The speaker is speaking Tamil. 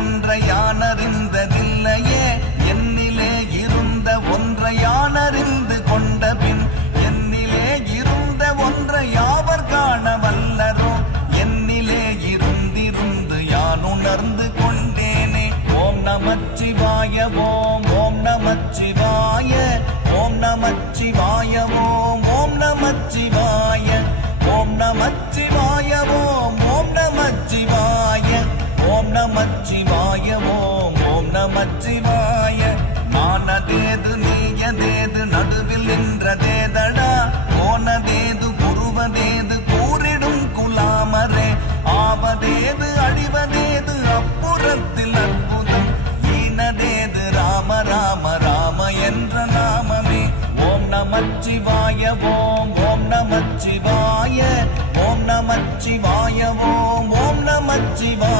ஒன்றை யான் அறிந்ததில்லையே, என்னிலே இருந்த ஒன்றை யான் அறிந்து கொண்ட பின் என்னிலே இருந்த ஒன்றை யாவர் காண வல்லரோ, என்னிலே இருந்திருந்து யான் உணர்ந்து கொண்டேனே. ஓம் நமச்சிவாய ஓம் ஓம் நமச்சிவாய ஓம் நமச்சிவாய ஓம் ஓம் நமச்சிவாய ஓம் நமச்சிவாய ஓம் ஓம் நமச்சிவாய ஓம் நமச்சிவாய ஓம் ஓம் நமச்சிவாய. நானதேது நீயதேது நடுவில் நின்றதேதடா, போனதேது புருவதேது கூறிடும் குலாமரே, ஆவதேது அழிவதேது அப்புறத்தில் அற்புதம், ஈனதேது ராம ராம ராம என்ற நாமமே. ஓம் நமச்சிவாய ஓம் ஓம் நமச்சிவாய ஓம் நமச்சிவாய ஓம் ஓம் நமச்சிவாய